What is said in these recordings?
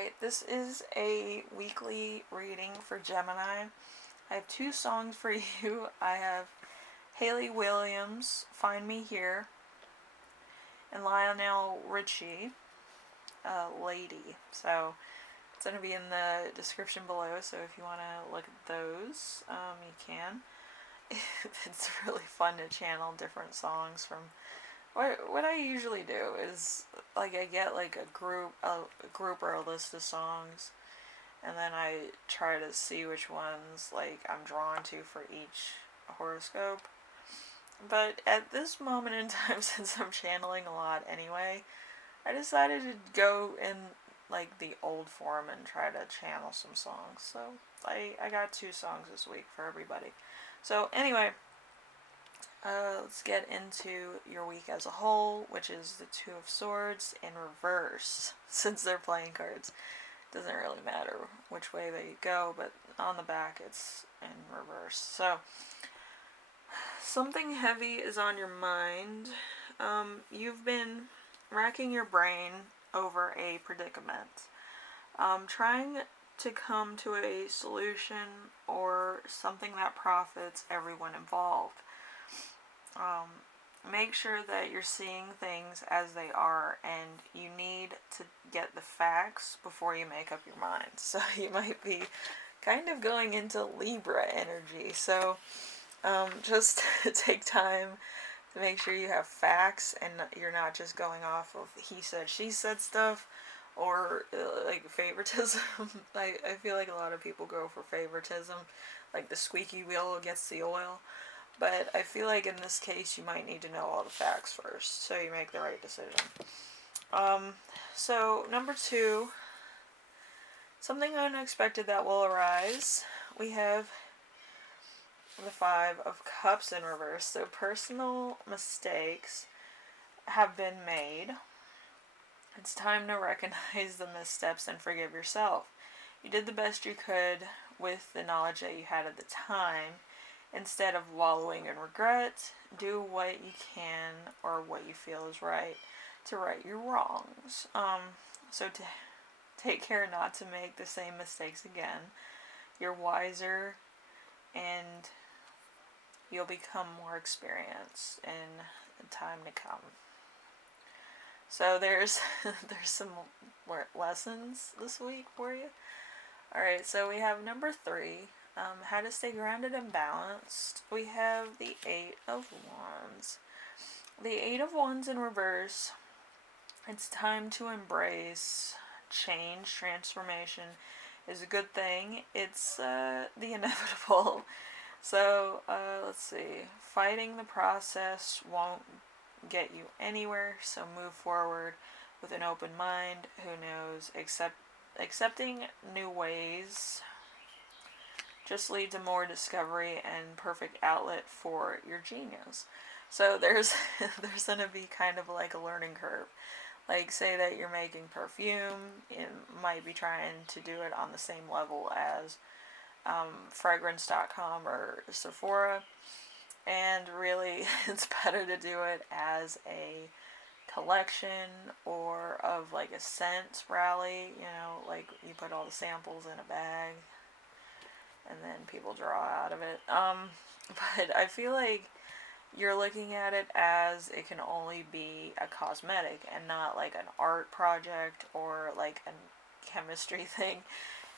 Alright, this is a weekly reading for Gemini. I have two songs for you. I have Hayley Williams, Find Me Here, and Lionel Richie, Lady. So it's going to be in the description below, so if you want to look at those, you can. It's really fun to channel different songs from... What I usually do is, like, I get, like, a group or a list of songs, and then I try to see which ones, like, I'm drawn to for each horoscope. But at this moment in time, since I'm channeling a lot anyway, I decided to go in, like, the old form and try to channel some songs. So, I got 2 songs this week for everybody. So, anyway... let's get into your week as a whole, which is the Two of Swords in reverse. Since they're playing cards, it doesn't really matter which way they go, but on the back it's in reverse. So, something heavy is on your mind. You've been racking your brain over a predicament. Trying to come to a solution or something that profits everyone involved. Make sure that you're seeing things as they are, and you need to get the facts before you make up your mind. So you might be kind of going into Libra energy. So just take time to make sure you have facts and you're not just going off of he said, she said stuff, or like favoritism. I feel like a lot of people go for favoritism, like the squeaky wheel gets the oil. But I feel like in this case you might need to know all the facts first, so you make the right decision. So, number 2, something unexpected that will arise. We have the 5 of Cups in reverse. So, personal mistakes have been made. It's time to recognize the missteps and forgive yourself. You did the best you could with the knowledge that you had at the time. Instead of wallowing in regret, do what you can or what you feel is right to right your wrongs. So to take care not to make the same mistakes again. You're wiser and you'll become more experienced in the time to come. So there's some lessons this week for you. Alright, so we have number 3. How to stay grounded and balanced. We have the 8 of Wands. The 8 of Wands in reverse. It's time to embrace change. Transformation is a good thing. It's the inevitable. So, let's see. Fighting the process won't get you anywhere, so move forward with an open mind. Who knows? Accepting new ways just lead to more discovery and perfect outlet for your genius. So there's going to be kind of like a learning curve. Like, say that you're making perfume, you might be trying to do it on the same level as fragrance.com or Sephora, and really it's better to do it as a collection or of like a scent rally, like you put all the samples in a bag and then people draw out of it. But I feel like you're looking at it as it can only be a cosmetic and not like an art project or like a chemistry thing.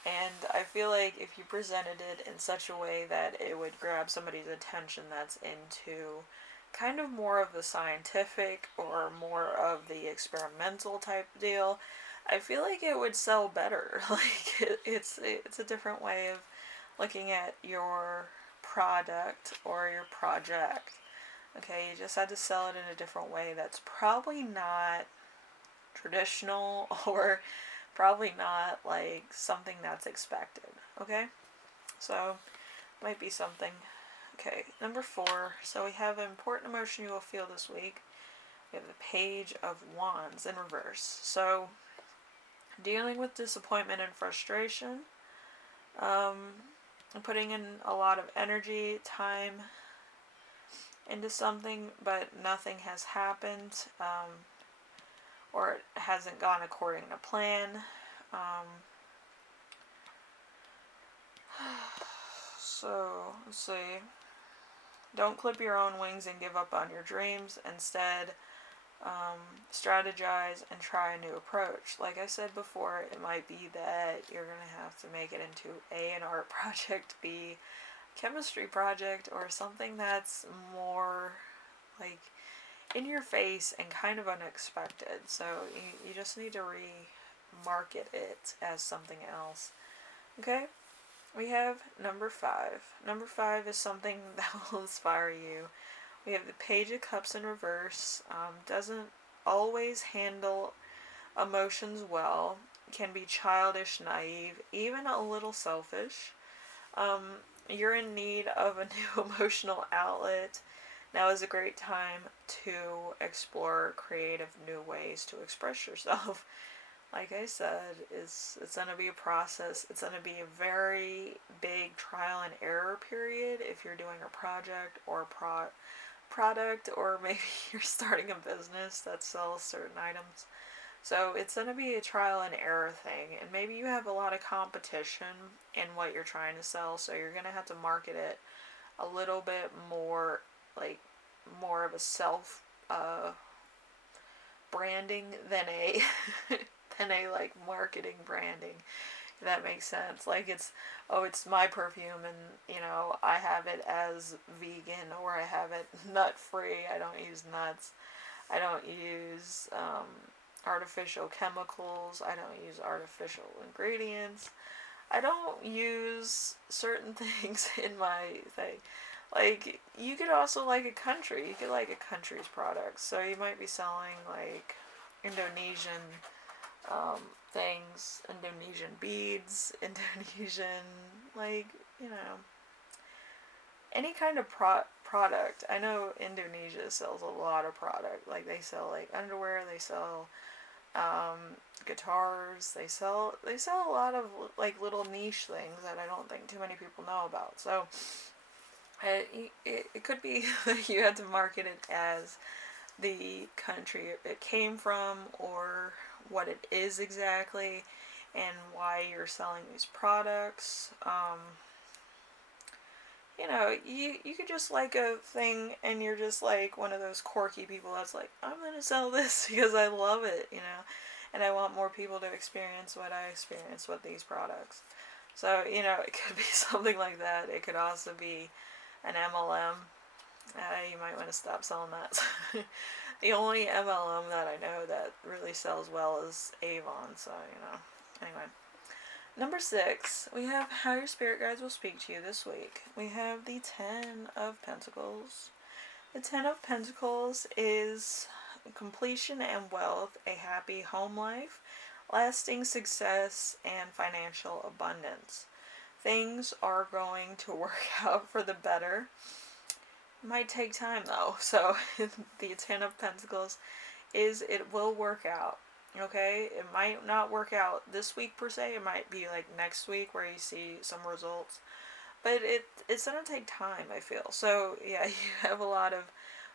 And I feel like if you presented it in such a way that it would grab somebody's attention that's into kind of more of the scientific or more of the experimental type deal, I feel like it would sell better. Like it's a different way of looking at your product or your project. Okay, you just had to sell it in a different way that's probably not traditional or probably not like something that's expected. Okay, so might be something. Okay, number 4. So we have an important emotion you will feel this week. We have the Page of Wands in reverse. So dealing with disappointment and frustration. Putting in a lot of energy, time into something, but nothing has happened, or it hasn't gone according to plan. So, let's see. Don't clip your own wings and give up on your dreams. Instead, strategize and try a new approach. Like I said before, it might be that you're going to have to make it into A, an art project, B, chemistry project, or something that's more like in your face and kind of unexpected. So you just need to market it as something else. Okay? We have number 5. Number 5 is something that will inspire you. We have the Page of Cups in reverse. Doesn't always handle emotions well. Can be childish, naive, even a little selfish. You're in need of a new emotional outlet. Now is a great time to explore creative new ways to express yourself. Like I said, it's going to be a process. It's going to be a very big trial and error period if you're doing a project or a product, or maybe you're starting a business that sells certain items. So it's going to be a trial and error thing, and maybe you have a lot of competition in what you're trying to sell, so you're going to have to market it a little bit more, like more of a self branding than a than a like marketing branding, if that makes sense. Like it's my perfume, and I have it as vegan, or I have it nut free. I don't use nuts. I don't use artificial chemicals. I don't use artificial ingredients. I don't use certain things in my thing. Like, you could also like a country. You could like a country's products. So you might be selling like Indonesian things, Indonesian beads, Indonesian, like, any kind of product. I know Indonesia sells a lot of product. Like, they sell like underwear, they sell guitars, they sell a lot of like little niche things that I don't think too many people know about. So it could be that you had to market it as the country it came from, or what it is exactly, and why you're selling these products. You could just like a thing, and you're just like one of those quirky people that's like, I'm gonna sell this because I love it, and I want more people to experience what I experience with these products. So, it could be something like that. It could also be an MLM. You might want to stop selling that. The only MLM that I know that really sells well is Avon, so, Anyway. Number 6, we have how your spirit guides will speak to you this week. We have the 10 of Pentacles. The 10 of Pentacles is completion and wealth, a happy home life, lasting success, and financial abundance. Things are going to work out for the better. Might take time though, so the 10 of Pentacles it will work out. Okay, it might not work out this week per se. It might be like next week where you see some results, but it's gonna take time, I feel. So yeah, you have a lot of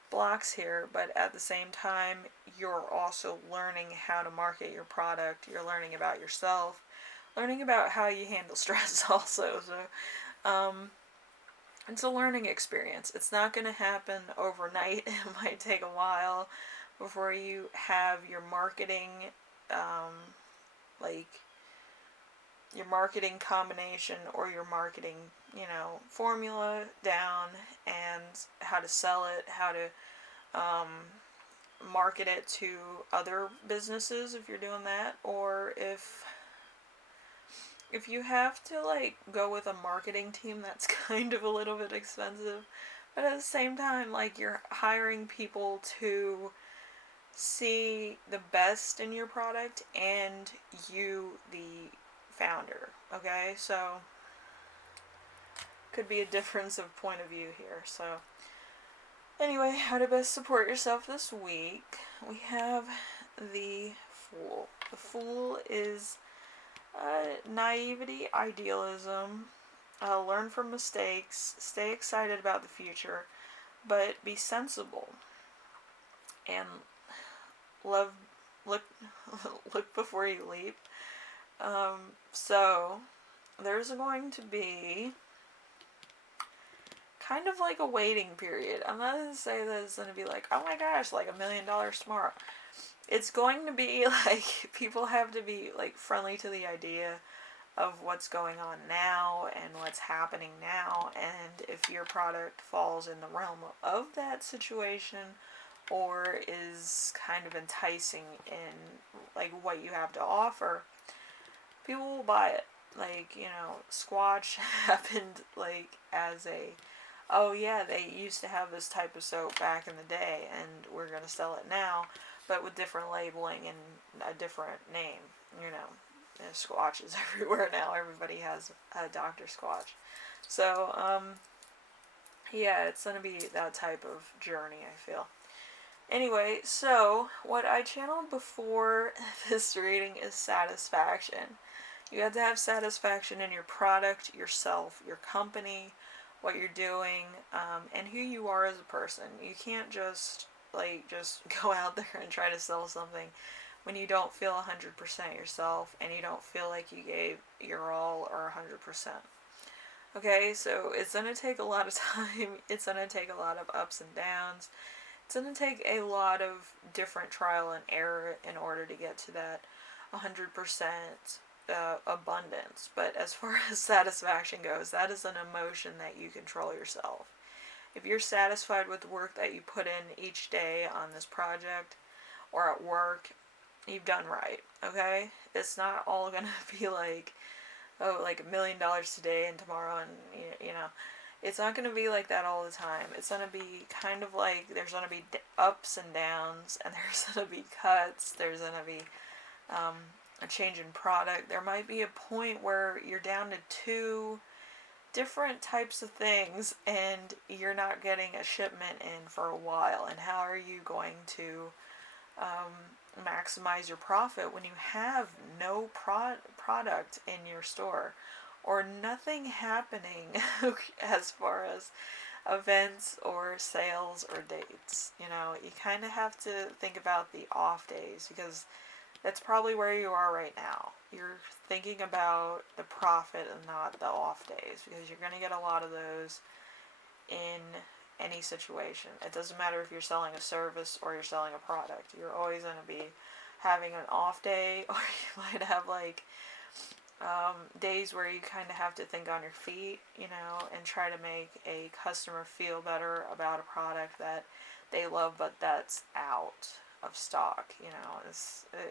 blocks here, but at the same time, you're also learning how to market your product. You're learning about yourself, learning about how you handle stress also. So it's a learning experience. It's not gonna happen overnight. It might take a while before you have your marketing, like your marketing combination or your marketing, formula down, and how to sell it, how to market it to other businesses if you're doing that, or if you have to like go with a marketing team, that's kind of a little bit expensive, but at the same time, like, you're hiring people to see the best in your product and you, the founder. Okay, so could be a difference of point of view here. So anyway, how to best support yourself this week. We have the Fool. The Fool is naivety, idealism, learn from mistakes, stay excited about the future, but be sensible, and look before you leap. So there's going to be kind of like a waiting period. I'm not going to say that it's going to be like, oh my gosh, like $1 million tomorrow. It's going to be like, people have to be like friendly to the idea of what's going on now and what's happening now, and if your product falls in the realm of that situation or is kind of enticing in like what you have to offer, people will buy it. Like, Squatch happened like as a, oh yeah, they used to have this type of soap back in the day and we're going to sell it now, but with different labeling and a different name. There's Squatches everywhere now. Everybody has a Dr. Squatch. So, yeah, it's going to be that type of journey, I feel. Anyway, so what I channeled before this reading is satisfaction. You have to have satisfaction in your product, yourself, your company, what you're doing, and who you are as a person. You can't just go out there and try to sell something when you don't feel 100% yourself and you don't feel like you gave your all or 100%. Okay, so it's going to take a lot of time. It's going to take a lot of ups and downs. It's going to take a lot of different trial and error in order to get to that 100% abundance. But as far as satisfaction goes, that is an emotion that you control yourself. If you're satisfied with the work that you put in each day on this project or at work, you've done right, okay? It's not all going to be like, oh, like $1 million today and tomorrow, and it's not going to be like that all the time. It's going to be kind of like there's going to be ups and downs, and there's going to be cuts. There's going to be a change in product. There might be a point where you're down to 2 different types of things, and you're not getting a shipment in for a while. And how are you going to maximize your profit when you have no product in your store or nothing happening as far as events or sales or dates? You kind of have to think about the off days, because that's probably where you are right now. You're thinking about the profit and not the off days, because you're going to get a lot of those in any situation. It doesn't matter if you're selling a service or you're selling a product. You're always going to be having an off day, or you might have like days where you kind of have to think on your feet, and try to make a customer feel better about a product that they love but that's out of stock.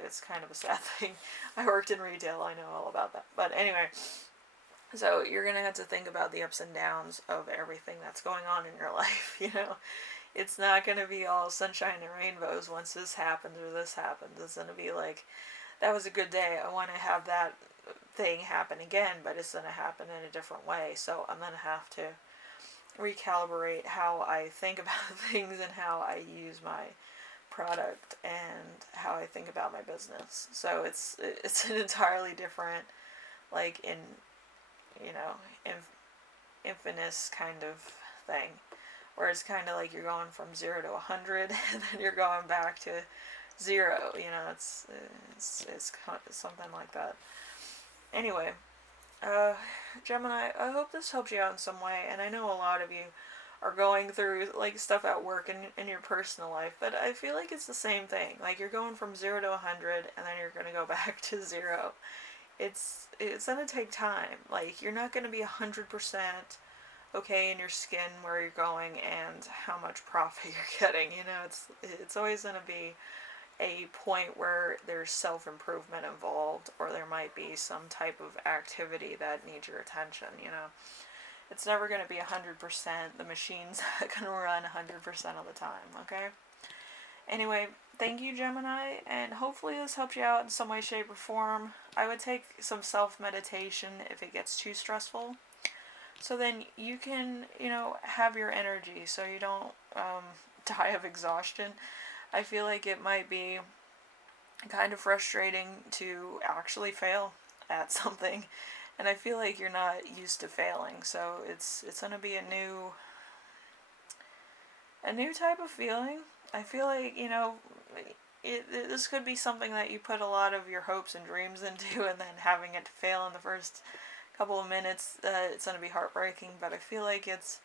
It's kind of a sad thing. I worked in retail, I know all about that. But anyway, so you're going to have to think about the ups and downs of everything that's going on in your life. It's not going to be all sunshine and rainbows once this happens or this happens. It's going to be like, that was a good day, I want to have that thing happen again, but it's going to happen in a different way. So I'm going to have to recalibrate how I think about things and how I use my product and how I think about my business. So it's an entirely different, like infinite kind of thing, where it's kind of like you're going from 0 to 100 and then you're going back to 0. It's something like that. Anyway, Gemini, I hope this helps you out in some way, and I know a lot of you are going through like stuff at work and in your personal life, but I feel like it's the same thing. Like, you're going from 0 to 100 and then you're going to go back to 0. It's going to take time. Like, you're not going to be 100% okay in your skin where you're going and how much profit you're getting. It's always going to be a point where there's self-improvement involved, or there might be some type of activity that needs your attention. It's never going to be 100%. The machine's not going to run 100% of the time, okay? Anyway, thank you, Gemini, and hopefully this helps you out in some way, shape, or form. I would take some self-meditation if it gets too stressful, so then you can, have your energy so you don't die of exhaustion. I feel like it might be kind of frustrating to actually fail at something, and I feel like you're not used to failing, so it's going to be a new type of feeling. I feel like, this could be something that you put a lot of your hopes and dreams into, and then having it fail in the first couple of minutes, it's going to be heartbreaking. But I feel like it's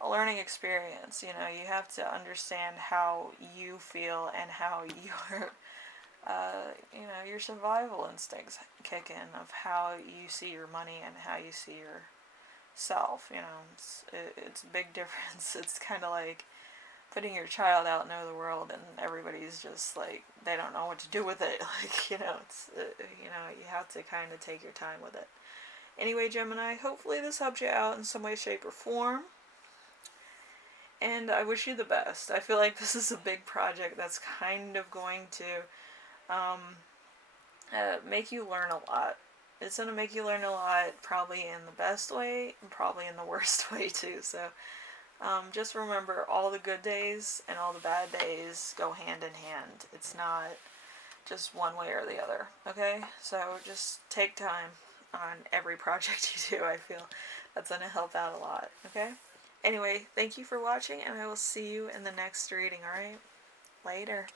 a learning experience. You have to understand how you feel and how your survival instincts kick in of how you see your money and how you see yourself. It's a big difference. It's kind of like putting your child out into the world and everybody's just like, they don't know what to do with it. Like, it's, you have to kind of take your time with it. Anyway, Gemini, hopefully this helped you out in some way, shape, or form. And I wish you the best. I feel like this is a big project that's kind of going to make you learn a lot. It's going to make you learn a lot, probably in the best way and probably in the worst way too. So just remember, all the good days and all the bad days go hand in hand. It's not just one way or the other, okay? So just take time on every project you do. I feel that's going to help out a lot, okay? Anyway, thank you for watching, and I will see you in the next reading, alright? Later.